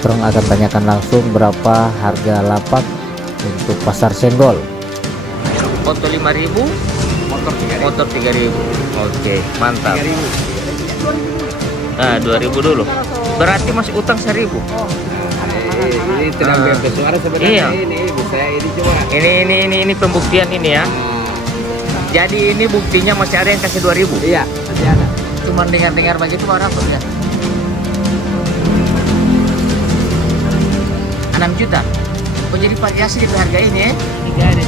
Orang akan tanyakan langsung berapa harga lapak untuk pasar Senggol. Foto 5.000, motor 3.000. Oke, mantap. 3.000. Nah, 2.000 dulu. Berarti masih utang 1.000. Ini terang biar bersuara sebenarnya. Iya. Ini ibu saya ini coba. Ini pembuktian ini ya. Jadi ini buktinya masih ada yang kasih 2.000. Iya, masih ada. Cuman dengar-dengar begitu Pak Rafa ya. 6 juta. Oh jadi variasi di harga ini ya?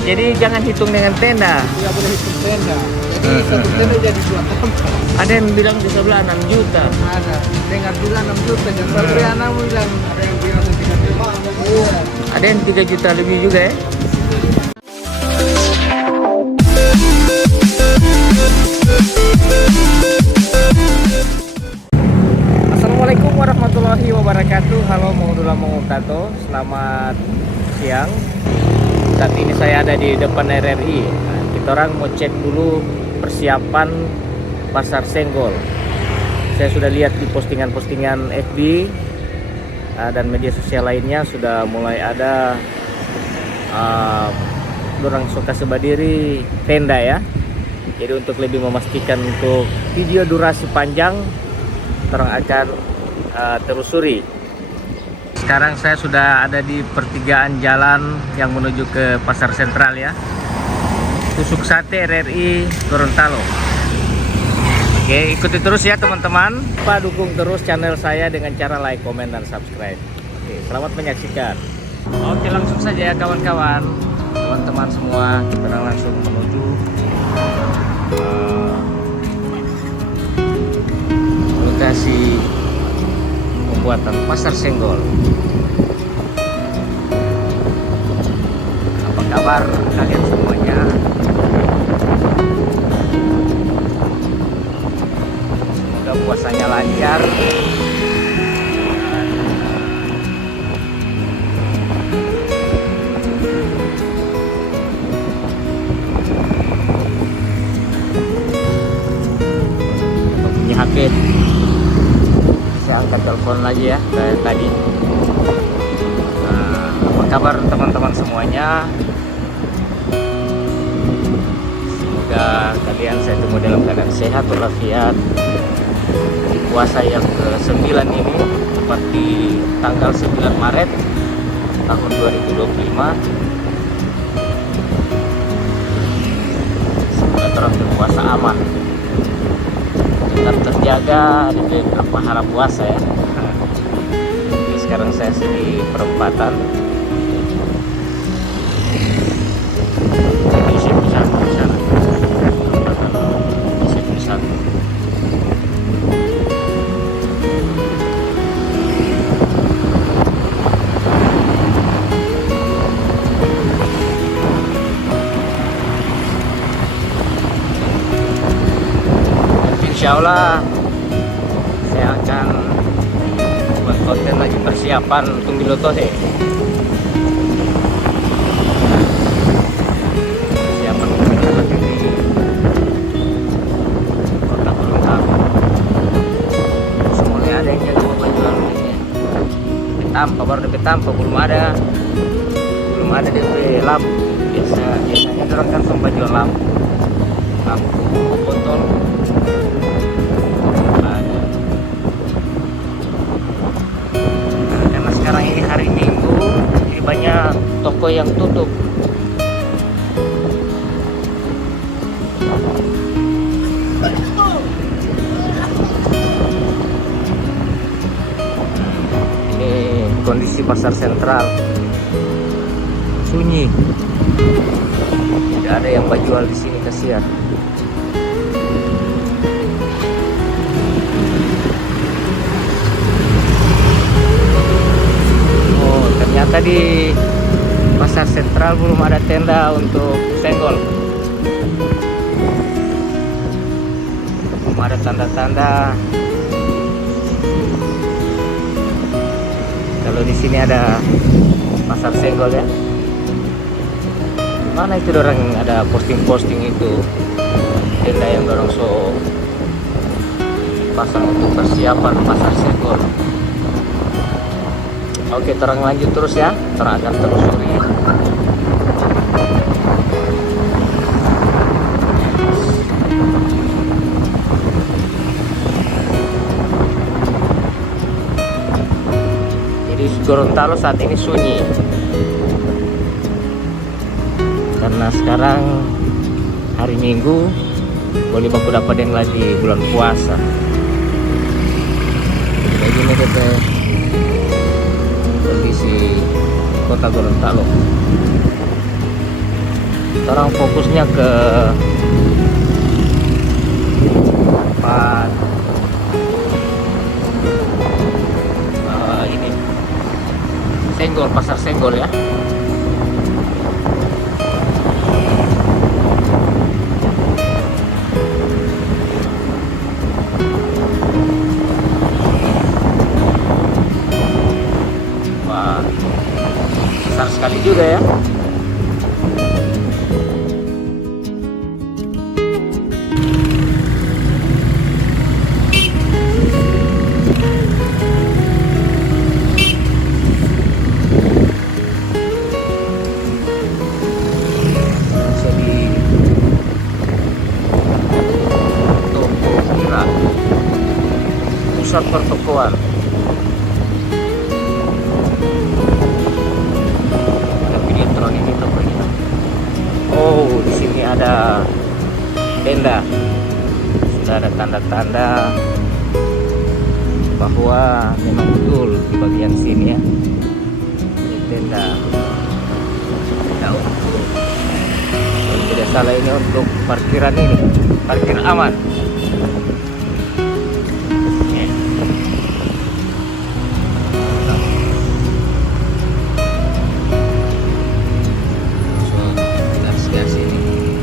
Jadi jangan hitung dengan tenda. Tidak boleh hitung tenda. Jadi satu tenda jadi 2 tempat. Ada yang bilang di sebelah 6 juta. Ada. Dengar bilang 6 juta. Dan sampai anak bilang ada yang bilang 3 juta. Iya. Ada yang 3 juta lebih juga ya. Assalamualaikum warahmatullahi wabarakatuh. Halo Mengudula Mengutato. Selamat siang. Saat ini saya ada di depan RRI. Nah, kita orang mau cek dulu persiapan pasar Senggol. Saya sudah lihat di postingan-postingan FB dan media sosial lainnya sudah mulai ada orang suka sebadiri tenda ya. Jadi untuk lebih memastikan untuk video durasi panjang, orang akan telusuri. Sekarang saya sudah ada di pertigaan jalan yang menuju ke pasar sentral ya. Tusuk Sate RRI Gorontalo. Oke, ikuti terus ya teman-teman. Pak dukung terus channel saya dengan cara like, komen, dan subscribe. Oke, selamat menyaksikan. Oke, langsung saja ya kawan-kawan, teman-teman semua, kita langsung menuju lokasi pembuatan pasar Senggol. Apa kabar kalian semuanya? Semoga puasanya lancar. Punya HP. Saya angkat telepon lagi ya kayak tadi. Apa kabar teman-teman semuanya? Semoga kalian saya temu dalam keadaan sehat walafiat. Di puasa yang ke-9 ini tepat di tanggal 9 Maret tahun 2025. Semoga terus berpuasa aman, tetap terjaga di pahala puasa ya. Jadi sekarang saya di perempatan di sini satu di sana, perempatan di sini satu. Insya Allah saya akan buat konten lagi persiapan untuk Bilotohe. Persiapan konten lagi di kota Gorontalo. Semuanya ada yang jaga jual ini. Petampa baru DP Tampa belum ada DP lampu. Biasanya orang kan sampai jual lampu botol. Sekarang ini hari Minggu, jadi banyak toko yang tutup. Ini kondisi pasar sentral, sunyi, tidak ada yang jual di sini, kasihan. Ternyata di pasar sentral belum ada tenda untuk Senggol. Belum ada tanda-tanda. Kalau di sini ada pasar Senggol ya. Mana itu orang ada posting-posting itu tenda yang dorong so pasang untuk persiapan pasar Senggol. Oke, terang lanjut terus ya. Terang akan telusuri. Jadi Gorontalo saat ini sunyi karena sekarang hari Minggu, boleh baku dapat yang lagi bulan puasa. Kayak gini kita kondisi kota Gorontalo. Sekarang fokusnya ke tempat ini Senggol, pasar Senggol ya. Wah, besar sekali juga ya. Pusat pertokoan. Tapi di drone ini tokonya. Oh, di sini ada tenda. Sudah ada tanda-tanda bahwa memang betul di bagian sini ya. Ini tenda. Tenda untuk, kalau tidak salah ini untuk parkiran ini, parkir aman.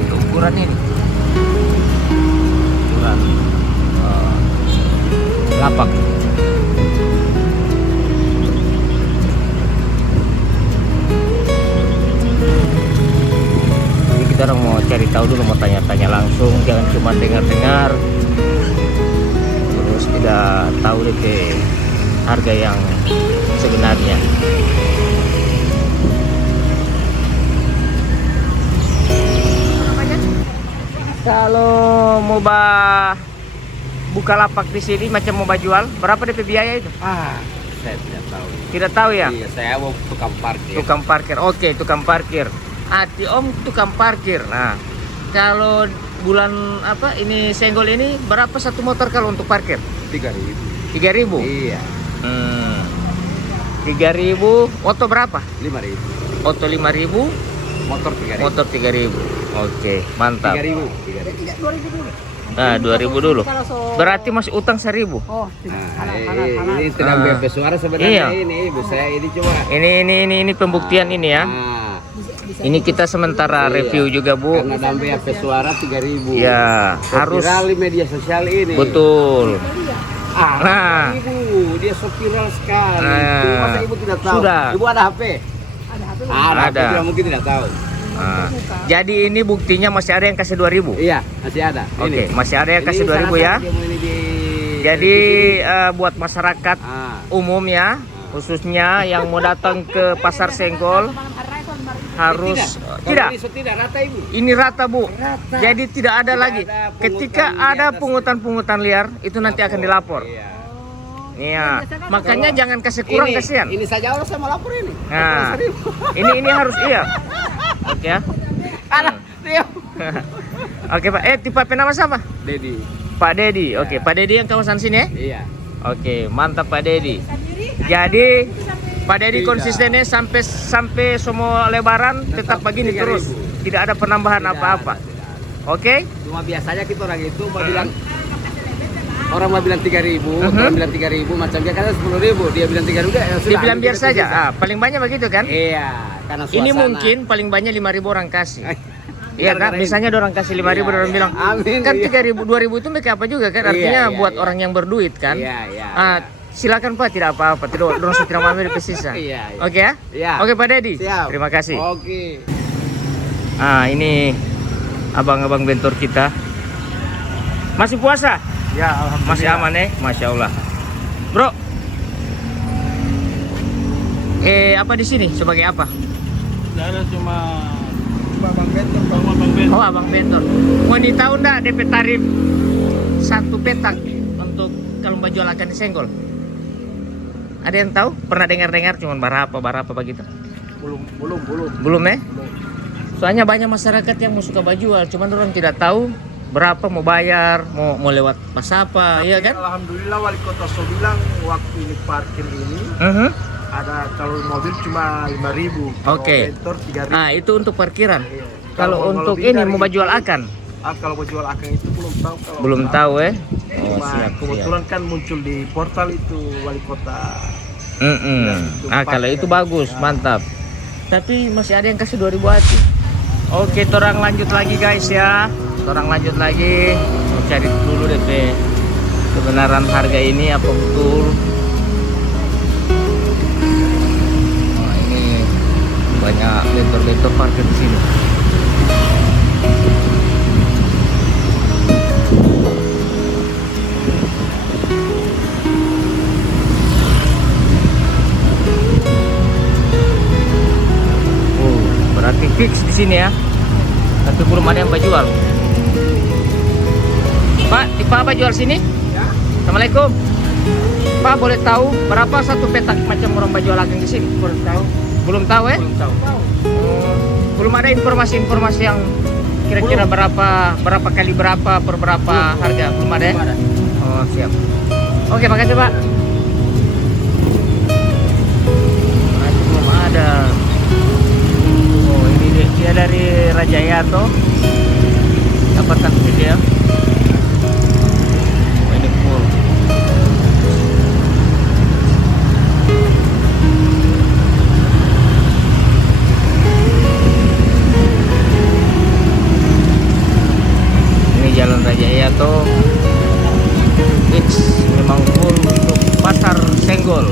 Ini ukuran lapak. Jadi kita mau cari tahu dulu, mau tanya-tanya langsung, jangan cuma dengar-dengar terus tidak tahu deh harga yang sebenarnya. Kalau mau buka lapak di sini macam mau jual, berapa DP biaya itu? Saya tidak tahu. Tidak tahu ya? Iya, saya mau tukang parkir. Tukang parkir. Oke, tukang parkir. Om tukang parkir. Nah, kalau bulan apa ini Senggol ini berapa satu motor kalau untuk parkir? 3.000. 3.000? Iya. 3.000. Oto berapa? 5.000. Oto 5.000. Motor 3.000. Motor 3.000. Oke, mantap. 3.000. 2.000 dulu. Nah, 2.000 dulu. Berarti masih utang 1.000. Oh, Ini sedang BP suara sebenarnya. Iya. Ini ibu saya ini cuma. Ini pembuktian ini ya. Ini kita sementara review juga, Bu. Karena dalam BP suara 3.000. Ya, harus viral di media sosial ini. betul. Nah, ibu dia so viral sekali. Itu masa ibu tidak tahu? Sudah. Ibu ada HP? Ada. Ada. Tidak mungkin tidak tahu. Nah, jadi ini buktinya masih ada yang kasih 2.000. Iya, masih ada. Oke, masih ada yang kasih 2.000 ya. Jadi buat masyarakat umum ya, khususnya yang mau datang ke Pasar Senggol harus tidak. Rata ibu. Ini rata, Bu. Rata. Jadi tidak ada lagi. ada pungutan Ketika di ada atas. pungutan-pungutan liar, itu nanti akan dilapor. Iya. Iya. Makanya jangan kasih kurang, kasihan. Ini saja orang saya mau lapor ini. Nah, ini harus iya. Oke ya. Rio. Oke, Pak. Tipe nama siapa? Dedi. Pak Dedi. Oke, Ya. Pak Dedi yang kawasan sini ya? Iya. Oke, mantap Pak Dedi. Jadi Pak Dedi konsistennya sampai semua lebaran tetap begini 3.000. terus. Tidak ada penambahan Tidak apa-apa. ada, tidak ada. Oke? Cuma biasanya kita orang itu mau bilang orang mau bilang 3.000, orang bilang 3.000 macam dia kata 10.000, dia bilang 3.000 ya sudah. Dibilang ambil biar kita saja. sisa. Paling banyak begitu kan? Iya, karena suasana. Ini mungkin paling banyak 5.000 orang kasih. Iya kan? Gara-gara ini. Misalnya ada orang kasih 5.000 Iya, dan orang iya. bilang Amin, kan iya. 3.000, 2.000 itu mereka apa juga kan? Iya, Artinya iya, buat iya. orang yang berduit kan? Iya, iya. Silakan Pak, tidak apa-apa. Tidak dorong tidak mau ambil sisa. Iya, iya. Oke ya? Iya. Oke Pak Dedi. Siap. Terima kasih. Oke. Ini abang-abang bentor kita. Masih puasa? Ya, alhamdulillah. Masih aman ya? Masya Allah. Bro. Apa di sini? Sebagai apa? Ada cuma Bang Bentor. Oh, abang bentor. Mau tahu nggak DP tarif satu petak untuk kalau mau jual akan disenggol? Ada yang tahu? Pernah dengar-dengar cuman berapa begitu? Belum ya? Soalnya banyak masyarakat yang mau suka jual, cuman orang tidak tahu berapa mau bayar, mau lewat pas apa, iya kan? Alhamdulillah wali kota so bilang waktu ini parkir ini ada kalau mobil cuma 5.000. Oke. Motor 3.000. Ah, itu untuk parkiran. Iya. Kalau untuk lebih ini dari mau jual itu, akan? kalau mau jual akan itu belum tahu. Kalau Belum tahu ya? Oh, Cuma siap. kebetulan kan muncul di portal itu wali kota. Ah, kalau itu bagus, mantap. Tapi masih ada yang kasih 2.000 aja. Oke, orang lanjut lagi guys ya. Orang lanjut lagi. Mau cari dulu DP kebenaran harga ini apa betul. Nah, ini banyak bentor-bentor parkir di sini. Berarti fix di sini ya. Tapi belum ada yang jual. Pak, tipe apa jual sini? Ya. Assalamualaikum. Pak, boleh tahu berapa satu petak macam orang jual agen di sini? Belum tahu. Belum tahu ya? Belum tahu. Belum ada informasi-informasi yang kira-kira berapa kali berapa per berapa harga? Belum ada ya? Belum ada. Oh, siap. Oke, makasih Pak. Masih belum ada. Oh, ini dia dari Raja Yato. Dapatkan video. Oh, ini full. Ini Jalan Raja Yato. Fix memang full untuk pasar senggol.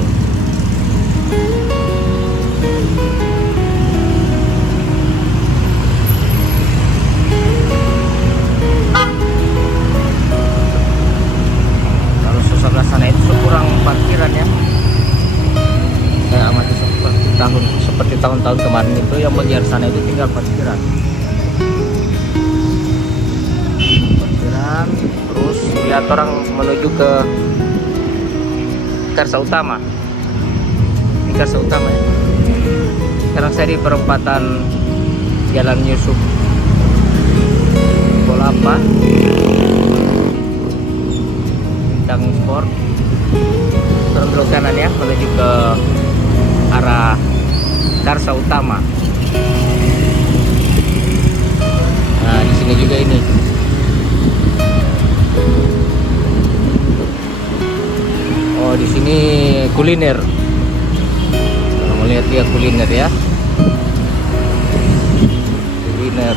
Kalau sebelah sana itu kurang parkiran ya. Saya amati seperti tahun-tahun kemarin itu yang bagian sana itu tinggal parkiran. Terus lihat orang menuju ke Karsa Utama. Ini Karsa Utama ya. Sekarang saya di perempatan Jalan Yusuf Bola apa? Bintang Sport. Terus belok kanan ya menuju ke arah Karsa Utama. Nah, di sini juga ini. Oh, di sini kuliner. Kalau mau lihat dia kuliner ya. Kuliner.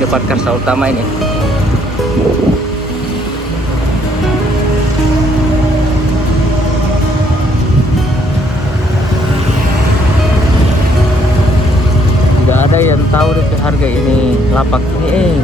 Depan Karsa Utama ini. Tidak ada yang tahu deh harga ini lapak ini.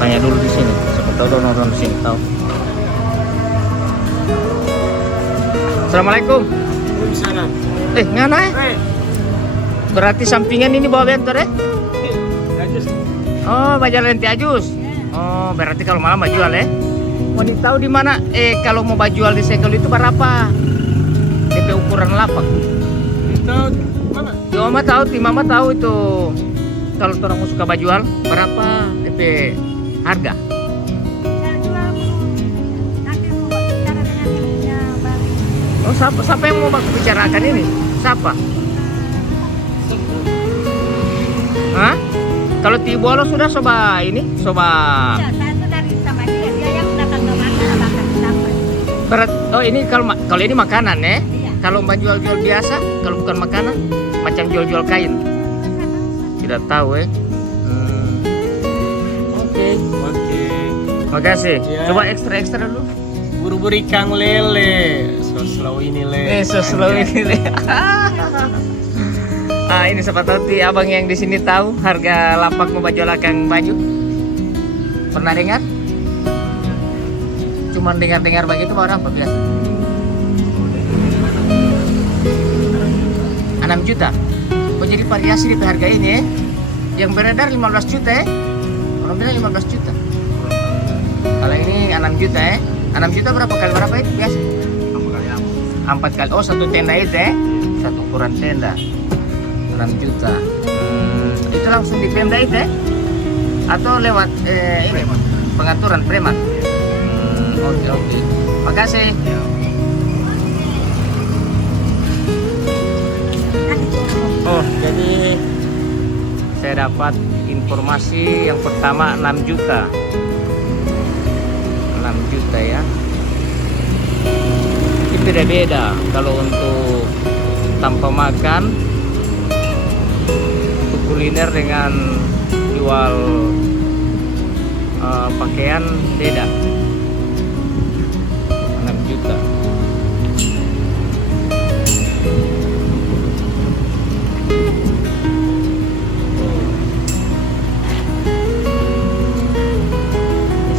Tanya dulu di sini, siapa tahu orang di sini tahu. Assalamualaikum. Waalaikumsalam. Ngana ya? Berarti sampingan ini bawa bentor ya? Ajus. Oh, Bajar Lenti Ajus. Oh, berarti kalau malam jual ya? Mau tahu di mana? Kalau mau jual di segel itu berapa? DP ukuran lapak. Itu mana? Di Mama tahu, di Mama tahu itu kalau orang mau suka jual berapa DP harga? Saya jual nanti mau bicara dengan ibunya Bang. Oh, siapa yang mau bicarakan ini? Siapa? Hah? Kalau Tibolo sudah coba ini, coba Ya, saya tuh dari sama dia yang datang ke mana bakal sampai. berat. Oh, ini kalau ini makanan ya. Iya. Kalau Mbak jual-jual biasa, kalau bukan makanan, macam jual-jual kain. Tidak tahu ya. Oke. Oke. Makasih. Ya. Coba ekstra dulu. Buru-buru ikan lele. So slow ini le. Slow ini deh. Ah, ini siapa tahu abang yang di sini tahu harga lapak mau jualakan baju. Pernah dengar? Cuman dengar-dengar begitu orang apa biasa? 6 juta. Oh, jadi variasi di harga ini ya. Yang beredar 15 juta ya. Orang bilang 15 juta. Kalau ini 6 juta ya. 6 juta berapa kali berapa itu biasa? 4 kali. Oh, satu tenda itu ya. Satu ukuran tenda. 6 juta. Itu langsung di Pemda itu ya? Atau lewat ini pengaturan preman? Oke. Makasih. Oh, jadi saya dapat informasi yang pertama 6 juta. 6 juta ya. Itu beda-beda. Kalau untuk tanpa makan, untuk kuliner dengan jual pakaian beda. 6 juta.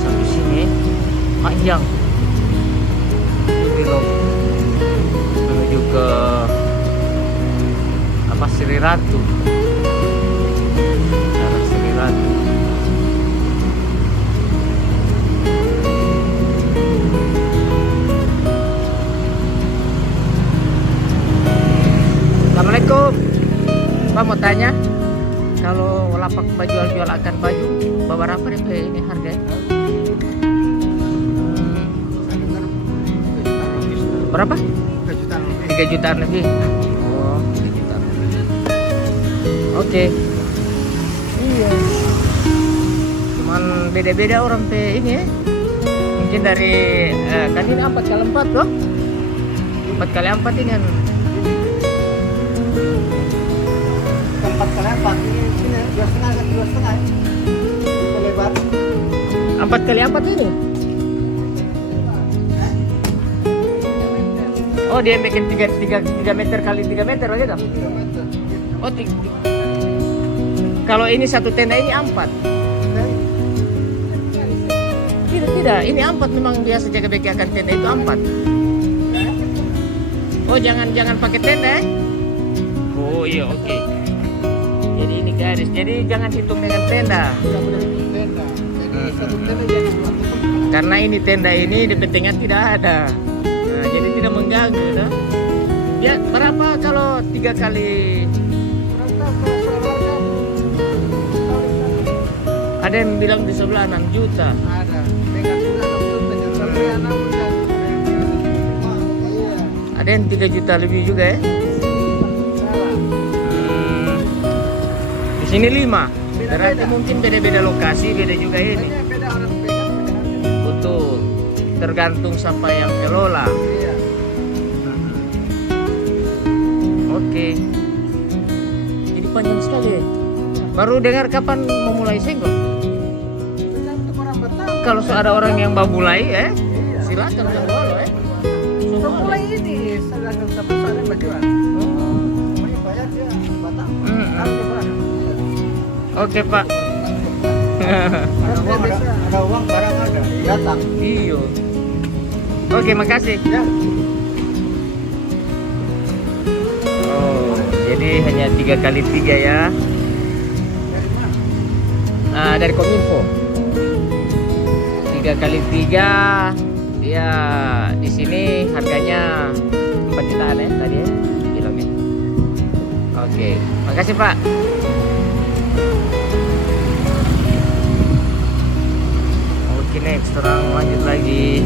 Sampai sini panjang. Belok menuju ke apa, Sri Ratu. Arah Sri Ratu. Assalamualaikum. Pak mau tanya, kalau lapak jual akan baju berapa DP ini harganya? Berapa? 3 jutaan lebih. Oh, 3 juta. Oke. Iya. Cuman beda-beda orang pe ini ya. Mungkin dari kan ini 4 kali 4 loh. 4 kali 4 ini kan. 4 kali 4 ini 2,5 kan 2,5 lebar. 4 kali 4 ini. Oh, dia bikin 3 meter kali 3 meter begitu? Oh, kalau ini satu tenda ini 4. Tidak, ini 4 memang biasa jaga beki akan tenda itu 4. Oh, jangan pakai tenda ya? Oh iya, oke. Jadi ini garis, jadi jangan hitung dengan tenda. Karena ini tenda ini di pentingnya tidak ada. Nah, jadi tidak mengganggu, no? Ya, berapa kalau 3 kali? Ada yang bilang di sebelah 6 juta. Ada. Dengan 6 juta yang sampai 6 juta. Ada yang 3 juta lebih juga ya. Di sini 5. Berarti mungkin beda-beda lokasi, beda juga ini. Beda orang pegang. Betul. Tergantung siapa yang kelola. Iya. Oke. Jadi panjang sekali ya. Baru dengar kapan memulai senggol? Tergantung orang Batak. Kalau ada orang yang mau mulai silakan dulu ya. Semua ini sedangkan sampai saat ini berjual. Semuanya bayar dia Batak. Harus dibayar. Oke, Pak. Ada uang barang ada. Datang. Iyo. Oke, makasih. Ya. Oh, jadi hanya 3 kali 3 ya. Dari mana? Dari Kominfo. 3 kali 3 ya, di sini harganya 4 jutaan ya tadi ya bilangnya. Oke, makasih Pak. Oke, next orang lanjut lagi.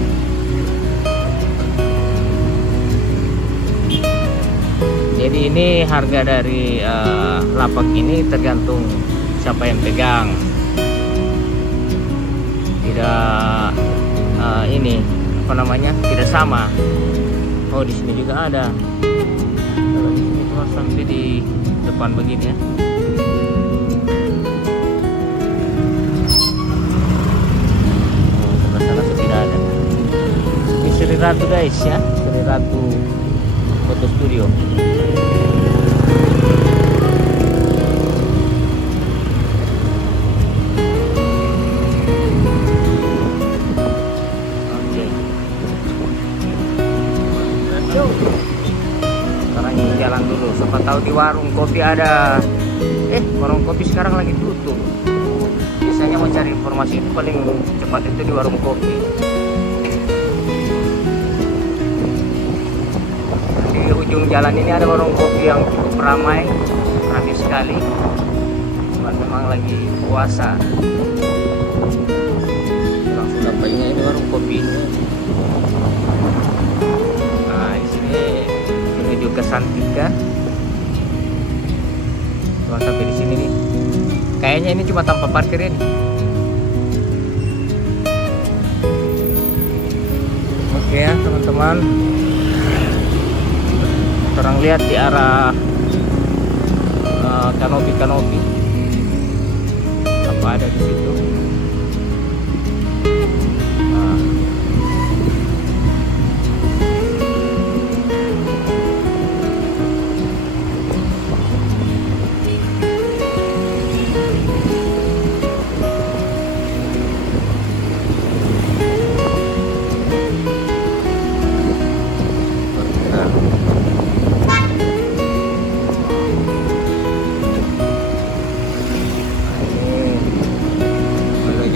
Jadi ini harga dari lapak ini tergantung siapa yang pegang. Tidak ini apa namanya, tidak sama. Oh, di sini juga ada. Kalau di sini cuma sampai di depan begini ya. Oh, sebelah sana tidak ada. Ini Sri Ratu guys ya, Sri Ratu Foto Studio. Sekarang jalan dulu, siapa tahu di warung kopi ada. Warung kopi sekarang lagi tutup. Biasanya mau cari informasi itu paling cepat itu di warung kopi. Di ujung jalan ini ada warung kopi yang cukup ramai sekali. Cuman memang lagi puasa. Langsung dapatnya ini warung kopi. Menuju ke Santika. Cuma sampai di sini nih. Kayaknya ini cuma tanpa parkir ini. Oke ya teman-teman. Orang lihat di arah kanopi apa ada di situ.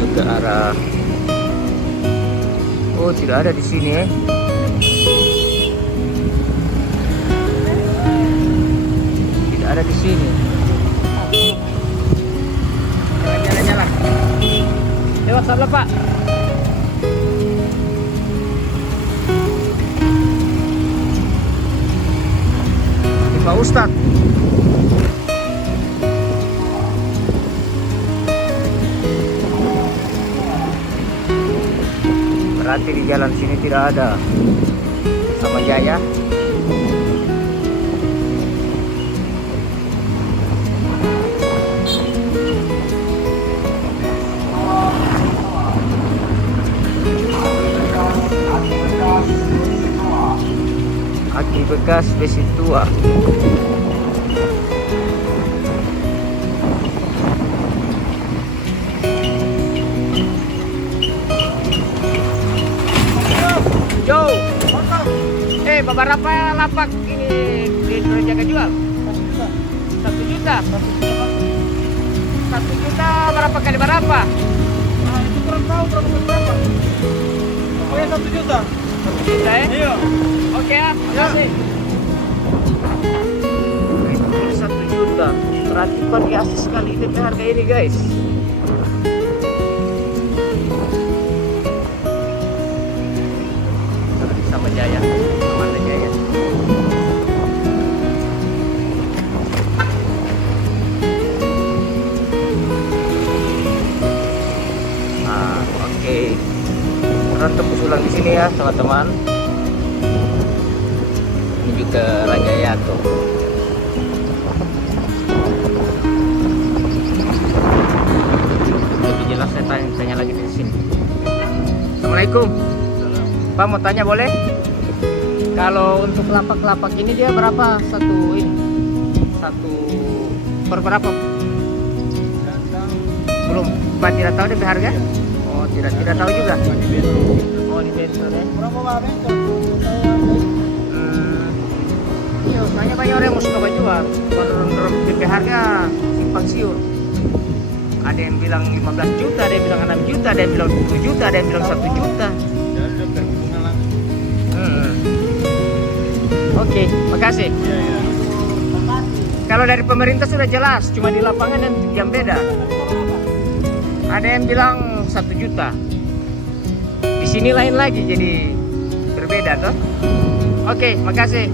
Ke arah, oh tidak ada di sini ya. Tidak ada di sini. Jalan. Lewat sebelah Pak. Ini Pak Ustadz. Berarti di jalan sini tidak ada Sama Jaya. Aki bekas besi tua. Beberapa lapak ini di Jaga jual? 1 juta. 1 juta berapa kali berapa? Nah, itu kurang tahu berapa. Pokoknya 1 juta. 1 juta ya? Iya. Oke ya, makasih. Itu 1 juta. Berarti variasi sekali ini harga ini guys. Sama Jaya. Orang tembus ulang di sini ya teman-teman. Ini juga Raja Yato. Lebih jelas saya tanya lagi di sini. Assalamualaikum. Pak mau tanya boleh? Kalau untuk lapak-lapak ini dia berapa satu ini? Satu per berapa? Belum. Pak tidak tahu DP harga? Oh tidak tahu juga. Oh di bentor ya. Berapa Pak bentor? Iya, soalnya banyak orang yang mau suka jual. Kalau DP harga simpang siur. Ada yang bilang 15 juta, ada yang bilang 6 juta, ada yang bilang 20 juta, ada yang bilang 1 juta. Jadi udah berhubungan langsung. Oke, makasih. Iya. Kalau dari pemerintah sudah jelas, cuma di lapangan yang beda. Ada yang bilang 1 juta. Di sini lain lagi, jadi berbeda toh. Oke, makasih.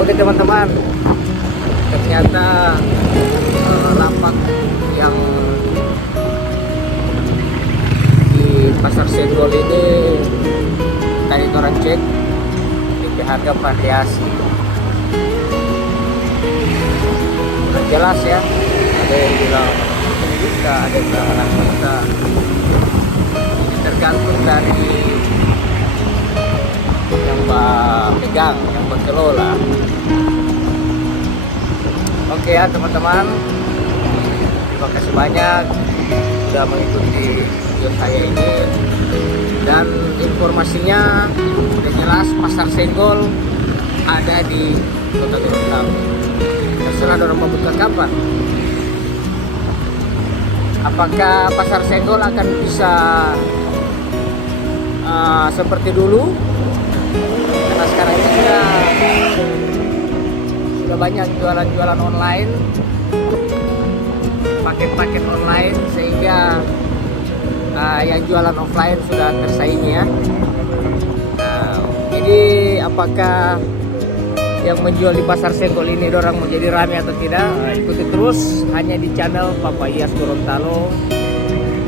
Oke teman-teman, ternyata lapak yang di Pasar Senggol ini tadi orang cek di harga variasi. Udah jelas ya, ada yang bilang juta, ada yang bilang 6 juta. Ini tergantung dari yang pegang, yang berkelola. Oke ya teman-teman, terima kasih banyak sudah mengikuti video saya ini, dan informasinya sudah jelas. Pasar Senggol ada di Kota Gorontalo. Terserah orang mau buka kapan. Apakah Pasar Senggol akan bisa seperti dulu? Karena sekarang ini sudah banyak jualan-jualan online, paket-paket online, sehingga yang jualan offline sudah tersaingi ya. Jadi apakah yang menjual di Pasar Senggol ini orang menjadi ramai atau tidak? Ikuti terus hanya di channel Papa Iyas Gorontalo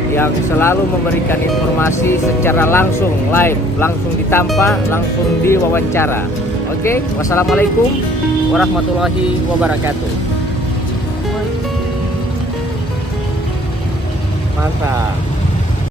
yang selalu memberikan informasi secara langsung, live, langsung ditampak, langsung diwawancara. Oke, wassalamualaikum warahmatullahi wabarakatuh. Mantap.